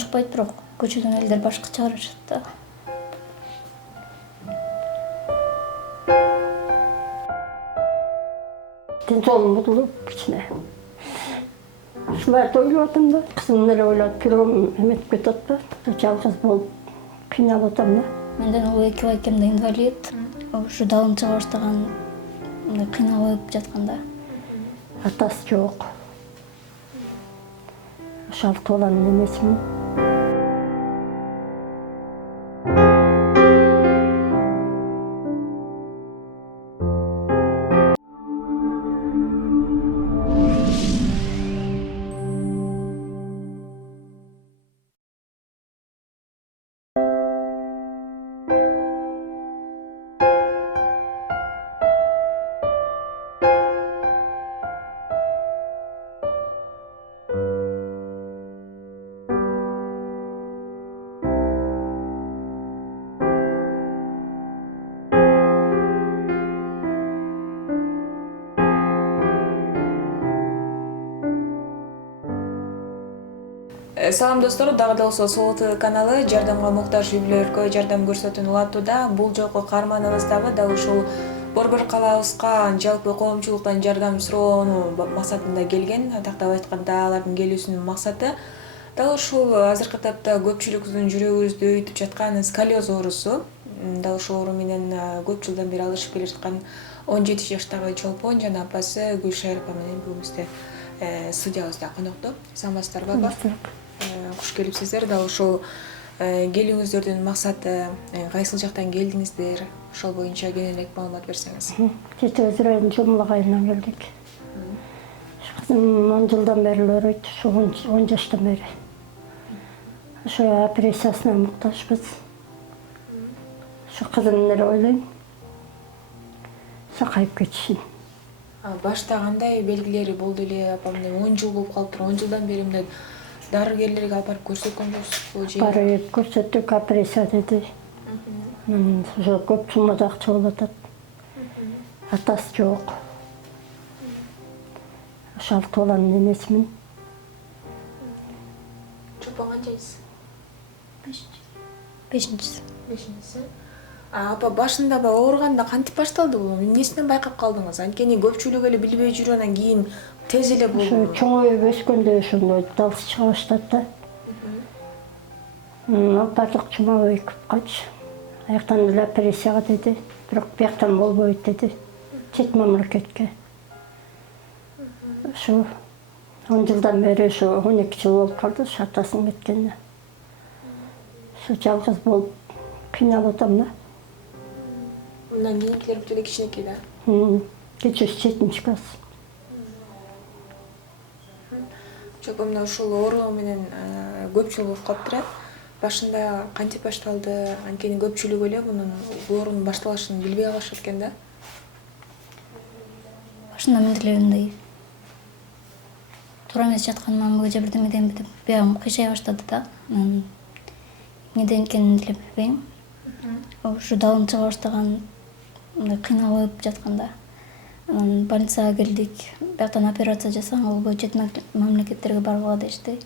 чыкпайт, бирок көчөдөн элдер башкача карашат да. Денсаулығым бұзылып, кішкене. Шуларды ойлап жатырмын да. Қызым неле ойлап, пирогым эметип кетет да. Жалғыз болып қиналып жатырмын да. Менден ол 2 байкемде инвалид. Ушу далын чыга баштаган, мындай кыйналып жатканда. Атасы жоқ. Ошалык баланын эмесимин. Салам достор, дагы да болсо Сул каналы жардамга муктаж үй бүлөлөргө жардам көрсөтүүнү улантууда. Бул жолку каарманыбыз дагы ушул Борбор калаабызга жалпы коомчулуктан жардам суроону максатында келген. Тактап айтканда, алардын келүүсүнүн максаты дал ушул азыркы тапта көпчүлүгүбүздүн жүрөгүбүздү өйтүп жаткан сколиоз оорусу. Дал ушул оору менен көп жылдан бери алышып келе жаткан 17 жаштагы чолпон жана апасы Гүлшайыр апа менен бүгүнүздө студиябызда конокто. Саламатсыздарбы апа? Куш келипсиздер. Дал ушул келүүңүздөрдүн максаты, кайсыл жактан келдиңиздер? Ошол боюнча кененирээк маалымат берсеңиз. Жети Израилдин Жумулак айынан келдик. Кызым 10 жылдан бери ооруйт, 10 жаштан бери. Ошо операциясына муктажбыз. Ошо кызым эле ойлойм. Сакайып кетишин. Башта кандай белгилери болду эле апа? 10 жыл болуп калыптыр. 10 жылдан бери мындай дарыгерлерге алып барып көрсөткөн жоқсузбу же? Барып көрсөттүк, операция деди. Ошо көп суммада акча болуп атат. Атасы жок. Ошалык баланын эмесимин. Чолпон канчайсыз? 5-чиси. 5-чиси. Апа, башында ооруганда кантип башталды бул? Эмнесинен байкап калдыңыз? Анткени көпчүлүк эле билбей жүрүп, анан кийин тез эле болду. Ошо чоңоюп өскөндө ошондой далыс чыга баштады да. Алып бардык Жумабек кач. Аяктан эле операцияга деди. Бирок бияктан болбойт деди. Чет мамлекетке. Ошо 10 жылдан бери ошо 12 жыл болуп калды, атасын кеткенине. Ошо жалгыз болуп кыйналып атам да. Мындан кийинкилер бүт эле кичинекей да. Кечүүсү 7-чи класс. Чолпон ушул оору менен көп жыл болуп калыптыр. Башында кантип башталды? Анткени көпчүлүк эле бул оорунун башталышын билбей калышат экен да. Башында мен деле мындай туура эмес жатканыман же бирдемеден бүтүп биягым кыйшай баштады да. Эмнеден экенин деле билбейм. Ушу далым чыга баштаган, мындай кыйналып жатканда больницага келдик. Бияктан операция жасаң, болбой чет мамлекеттерге барууга дешти.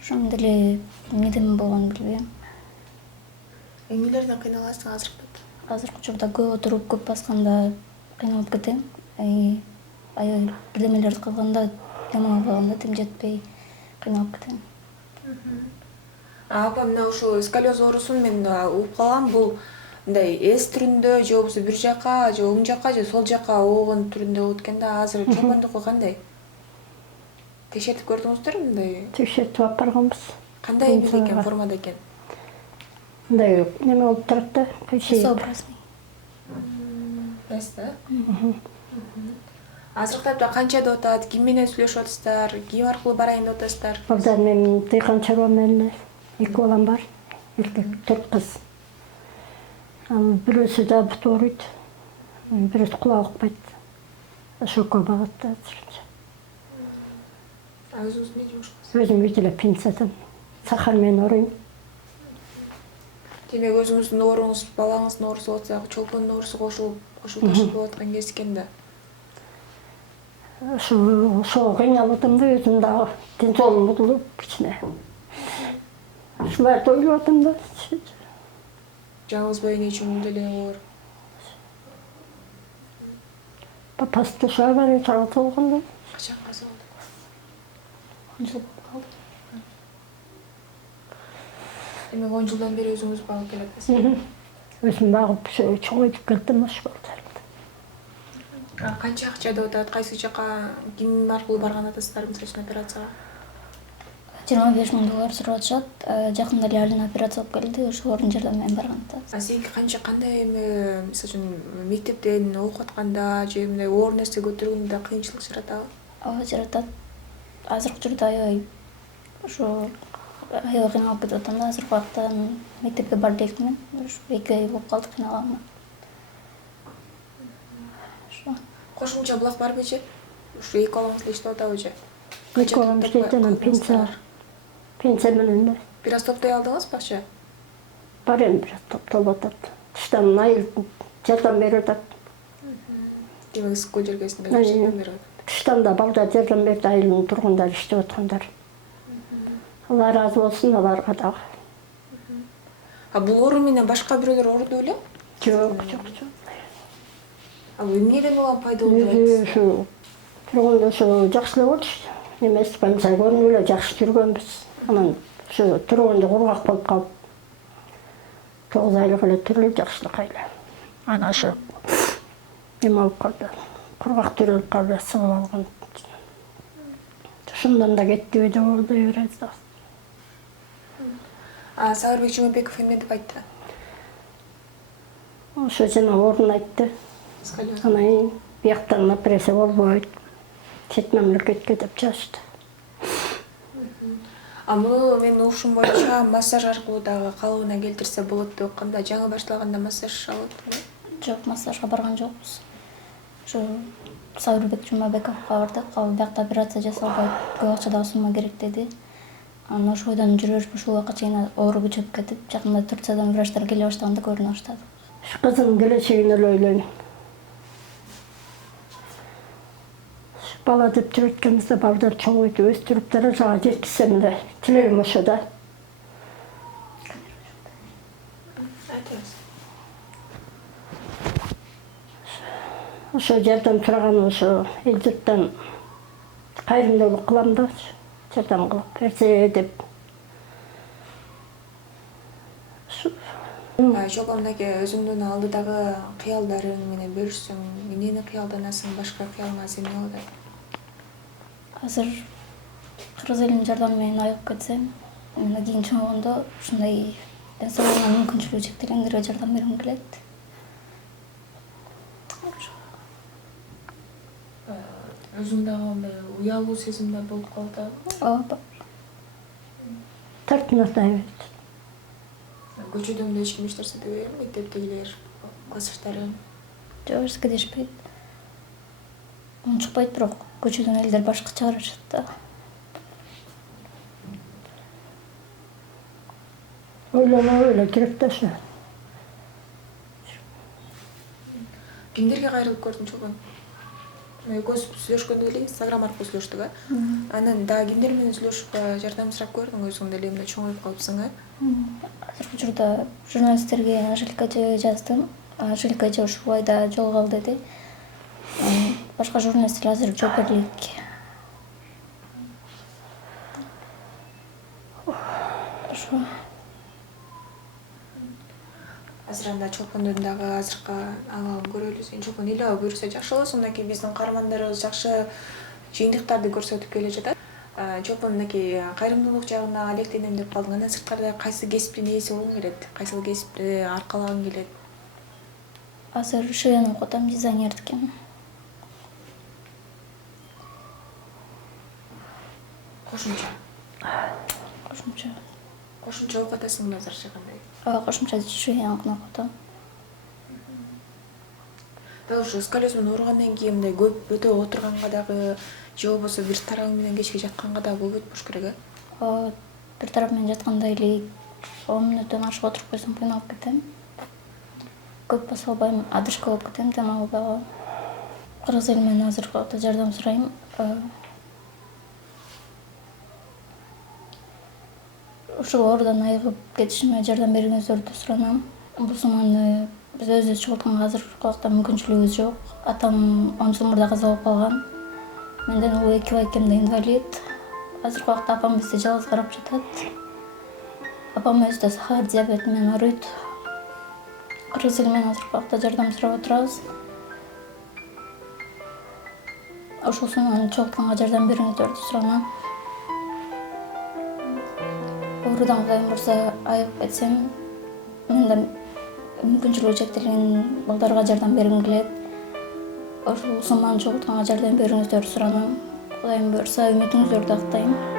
Ошондо деле эмнеден болгонун билбейм. Эмнелерден кыйналасың азыркы? Азыркы учурда көп отуруп, көп басканда кыйналып кетем. Бирдемелерди кылганда, дем албаганда дем жетпей кыйналып кетем. Апа, мына ушул сколиоз оорусун мен угуп калгам. Бул мындай эс түрүндө же болбосо бир жака, же оң жака, же сол жака оогон түрүндө болот экен да. Азыр чолпондуку кандай? Текшертип көрдүңүздөр мындай? Текшертип алып барганбыз. Кандай эмеде экен, формада экен? Мындай неме болуп турат да, Сообразный. Эс да? Азыркы тапта канча деп атат? Ким менен сүйлөшүп атасыздар? Ким аркылуу барайын деп атасыздар? Балдар менен тыйган чарба менен 2 балам бар. Эркек 4 кыз. Бирөөсү да бут ооруйт. Бирөөсү кулагы укпайт. Ошого багат да. Өзүңүз эмне жумуш кыласыз? Өзүм үйдө пенсиядан сахар менен ооруйм. Демек өзүңүздүн ооруңуз, балаңыздын оорусу болсо, чолпондун оорусу кошулуп ташып болуп аткан кез экен да. Ошого кыйналып атам да, өзүм дагы денсаулыгым бузулуп, кичине Ушуларды ойлоп атам да. Жалгыз бай эмне үчүн деле оор? Папасы шабары чагып болгондо. Качанга болду? 10 жыл болду. Демек 10 жылдан бери өзүңүз багып келатсыз. Өзүм багып чоңойтуп келдим ош балдарымды. Канча акча деп атат? Кайсы жака ким аркылуу барган атасыздар мисалы үчүн операцияга? 25 мың доллар сурап атышат. Жакында эле Алина операция болуп келди. Ошолордун жардамы менен барган атат. Сеники кандай эми мисалы үчүн мектептен окуп атканда же мындай оор нерсе көтөргөндө кыйынчылык жаратабы? Ооба жаратат. Азыркы учурда аябай ошо аябай кыйналып кетип атам да. Азыркы убакта мектепке бара элекмин. Ушу 2 ай болуп калды кыйналганыма. Ошо. Кошумча булак барбы же? Ушу эки балаңыз эле иштеп атабы же? Эки балам иштейт, анан пенсия менен эле. Бир аз топтой алдыңызбы акча? Бар эми бир топтолуп атат. Тыштан айыл жардам берип атат. Демек ысык көл жергесинде жардам берип атат. Тыштан да балдар жардам берди, айылдын тургундары иштеп аткандар. Алла разы болсун аларга дагы. Бул оору менен башка бирөөлөр ооруду беле? Жок. Эмнеден улам пайда болду деп айтасыз? Ушу тургунда ошо жакшы эле болчу. Эмес больница көрүнүп эле жакшы жүргөнбүз. Анан ошо тургунда кургак болуп калып 9 айлык эле түрүлүп жакшылык эле. Анан ошо эме болуп калды. Кургак түрүлүп калды, сыгып алган. Ошондон да кетти деп болду беребиз да. Сабырбек Жумабеков эмне деп айтты? Ошо жана орун айтты. Анан бияктан операция болбойт. Чет мамлекетке деп жазды. Муну менин угушум боюнча массаж аркылуу дагы калыбына келтирсе болот деп атканда, жаңы башталганда массаж алып Жок, массажга барган жокпуз. Ошо Сабырбек Жумабековго бардык. Ал биякта операция жасалбайт, көп акча дагы сумма керек деди. Анан ошол ойдон жүрө берип ушул убакка чейин оору күчөп кетип, жакында Турциядан врачтар келе баштаганда көрүнө баштады. Кызымдын келечегин эле ойлойм. Бала деп жүрүп атканыбызда балдар чоңойтуп өстүрүп жага жеткизсем эле тилегим ошо да. Ошо жардам сураган ошо эл журттан кайрымдуулук кылам да, жардам кылып берсе деп. Чолпон аке, өзүңдүн алдыдагы кыялдарың менен бөлүшсөң, эмнени кыялданасың, башка кыялыңыз эмне болот? Азыр кыргыз элинин жардамы менен айыгып кетсем, мына кийин чоңойгондо ушундай ден соолугуна мүмкүнчүлүгү чектелгендерге жардам бергим келет. Өзүң дагы мындай уялуу сезимдер болуп калды? Ооба. Тартынат. Көчөдөн да эч ким эч нерсе дебейби, мектептегилер, классташтарың? Жок, эч киришпейт. Унчукпайт, бирок көчөдөн элдер башкача карашат да. Ойлонобой эле керек да ошо. Кимдерге кайрылып көрдүң Чолпон? Экөөбүз сүйлөшкөндө эле Instagram аркылуу сүйлөштүк, Анан дагы кимдер менен сүйлөшүп жардам сурап көрдүң, өзүң деле эмне чоңоюп калыпсың, Азыркы учурда журналисттерге Анжеликаче жаздым. Анжеликаче ушул айда жолугалы деди. Башка журналисттер азыр жооп бергилек. Ошо. Азыр анда Чолпондун дагы азыркы агалын көрөлү. Чолпон эле буюрса жакшы болот, андан кийин биздин каармандарыбыз жакшы жыйынтыктарды көрсөтүп келе жатат. Чолпон мынакей кайрымдуулук жагына алектенем деп калдың. Андан сырткары кайсы кесиптин ээси болгуң келет? Кайсыл кесипти аркалагың келет? Азыр швейный окуп атам, дизайнердикин. Кошумча окуп атасыңбы азырчы кандай? Кошумча швейный окуп атам. Дагы ушу сколиоз менен ооругандан кийин мындай көп өтө отурганга дагы же болбосо бир тарабы менен кечке жатканга дагы болбойт болуш керек, Бир тарап менен жатканда эле 10 мүнөттөн ашык отуруп койсом кыйналып кетем. Көп баса албайм, адышка болуп кетем, дем албагы. Кыргыз эли менен азыркы убакта жардам сурайм. ушул оорудан айыгып кетишиме жардам бериңиздерди суранам. Бул сумманы биз өзүбүз чогултканга азыркы убакта мүмкүнчүлүгүбүз жок. Атам 10-жылдырда каза болуп калган. Менден улуу 2 байкем да инвалид. Азыркы убакта апам бизди жалгыз карап жатат. Апам өзү да сахар диабети менен ооруйт. Кыргыз эли менен азыркы убакта жардам сурап отурабыз. Ушул сумманы чогултканга жардам бериңиздерди суранам. Оорудан Кудайым буюрса айыгып кетсем, мен да мүмкүнчүлүгү чектелген балдарга жардам бергим келет. Ушул сумманы чогултканга жардам бериңиздерди суранам. Кудайым буюрса үмүтүңүздөрдү актайм.